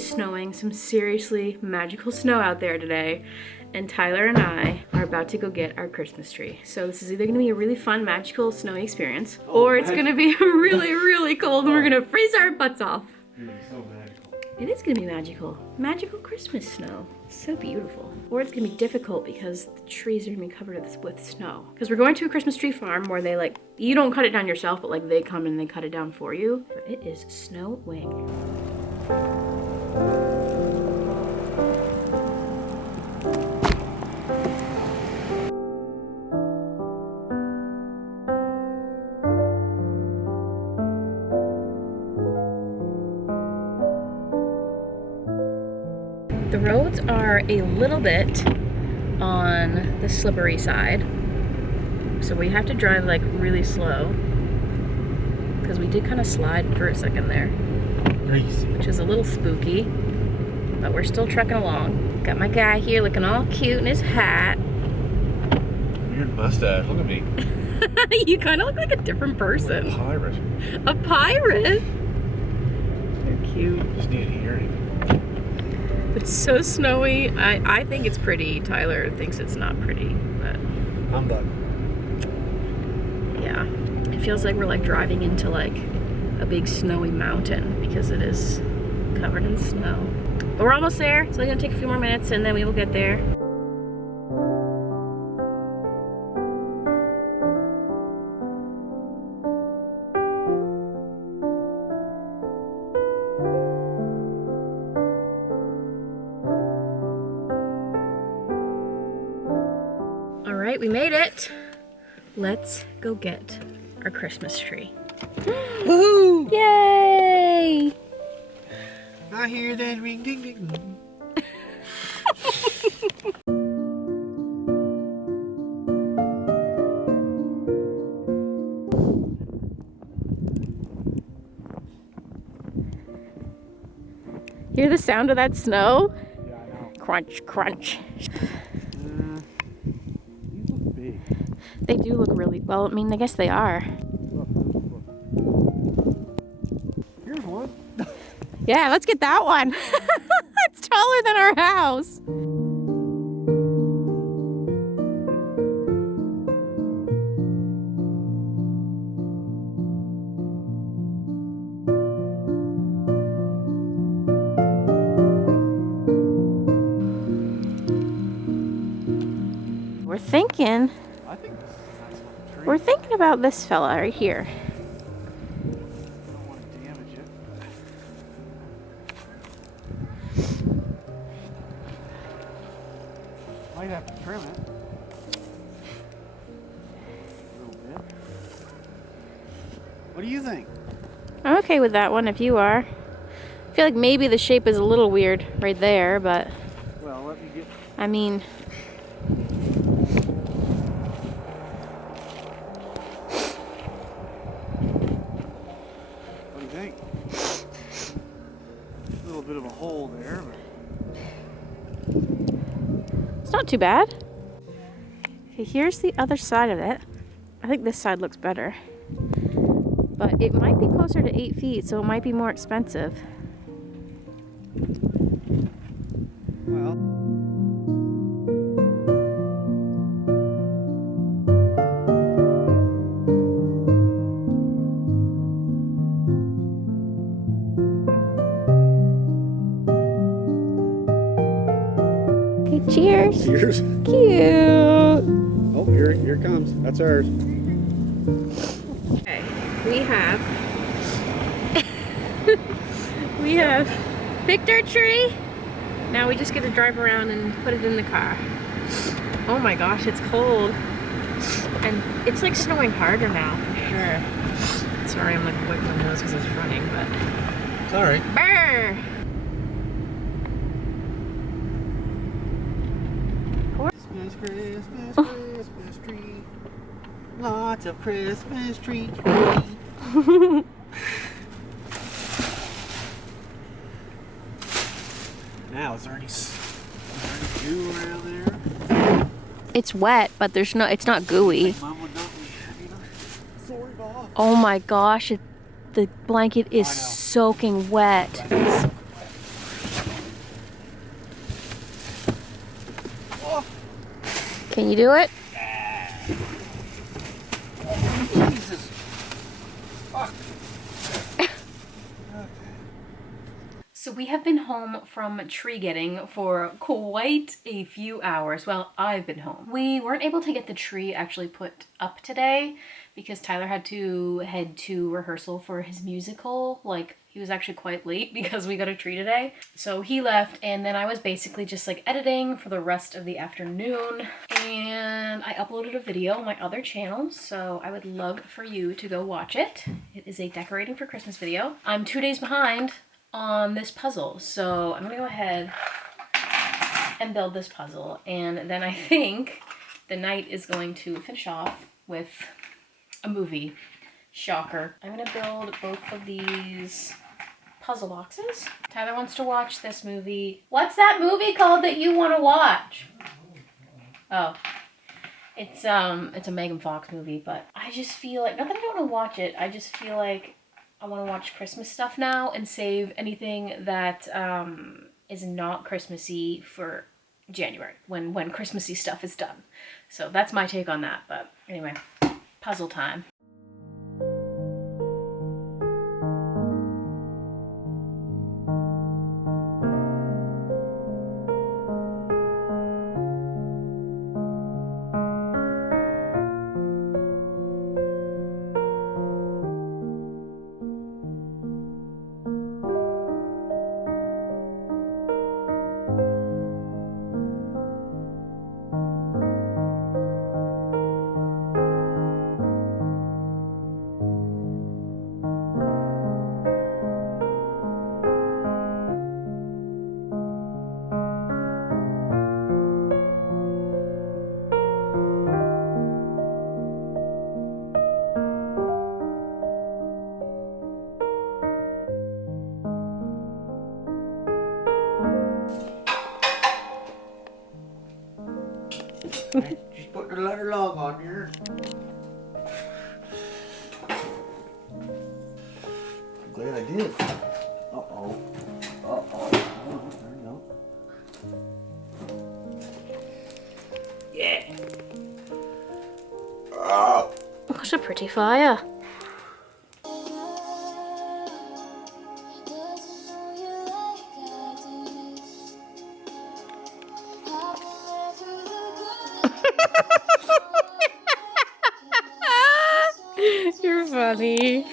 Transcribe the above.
is snowing, some seriously magical snow out there today, and Tyler and I are about to go get our Christmas tree. So this is either gonna be a really fun, magical, snowy experience, or it's gonna be really, really cold and we're gonna freeze our butts off. It's gonna be so magical. It is gonna be magical. Magical Christmas snow. So beautiful. Or it's gonna be difficult because the trees are gonna be covered with snow. Because we're going to a Christmas tree farm where they like, you don't cut it down yourself, but like they come and they cut it down for you. But it is snowing. The roads are a little bit on the slippery side, so we have to drive like really slow because we did kind of slide for a second there, which is a little spooky, but we're still trekking along. Got my guy here looking all cute in his hat. Weird mustache, look at me. You kind of look like a different person. Like a pirate. A pirate? You're cute. Just need a hearing. It's so snowy. I think it's pretty. Tyler thinks it's not pretty, but Humbug. yeah. It feels like we're like driving into like a big snowy mountain because it is covered in snow. But we're almost there. It's only gonna take a few more minutes and then we will get there. We made it. Let's go get our Christmas tree. Woohoo! Yay! I hear that ring ding ding. Hear the sound of that snow? Yeah, I know. Crunch, crunch. They do look really, well, I mean, I guess they are. Look. Here's one. Yeah, let's get that one. It's taller than our house. We're thinking. We're thinking about this fella right here. I don't want to damage it. Might have to trim it. A little bit. What do you think? I'm okay with that one if you are. I feel like maybe the shape is a little weird right there, but Well, let me get... I mean, What do you think? A little bit of a hole there, but... it's not too bad. Okay, here's the other side of it. I think this side looks better. But it might be closer to 8 feet, so it might be more expensive. Well... Okay, cheers. Cheers. Cute. Oh, here it comes. That's ours. Okay, we have picked our tree. Now we just get to drive around and put it in the car. Oh my gosh, it's cold. And it's like snowing harder now, for sure. Sorry, I'm like wiping my nose because it's running, but... Sorry. Brr! Christmas, Christmas, Christmas tree. Lots of Christmas trees. Now, is there any dew around there? It's wet, but there's no, it's not gooey. Mom would not be happy to throw it off. Oh my gosh, the blanket is I know. soaking wet. Can you do it? Jesus. Fuck. So we have been home from tree getting for quite a few hours. Well, I've been home. We weren't able to get the tree actually put up today because Tyler had to head to rehearsal for his musical. Like, he was actually quite late because we got a tree today. So he left, and then I was basically just like editing for the rest of the afternoon. And I uploaded a video on my other channel, so I would love for you to go watch it. It is a decorating for Christmas video. I'm 2 days behind on this puzzle, so I'm gonna go ahead and build this puzzle, and then I think the night is going to finish off with a movie. Shocker. I'm gonna build both of these puzzle boxes. Tyler wants to watch this movie. What's that movie called that you want to watch? Oh, it's a Megan Fox movie, but I just feel like, not that I don't want to watch it, I just feel like I want to watch Christmas stuff now and save anything that is not Christmassy for January, when Christmassy stuff is done. So that's my take on that, but anyway, puzzle time. Just put the letter log on here. I'm glad I did. Uh-oh. Uh-oh. There you go. Yeah. Oh. What a pretty fire.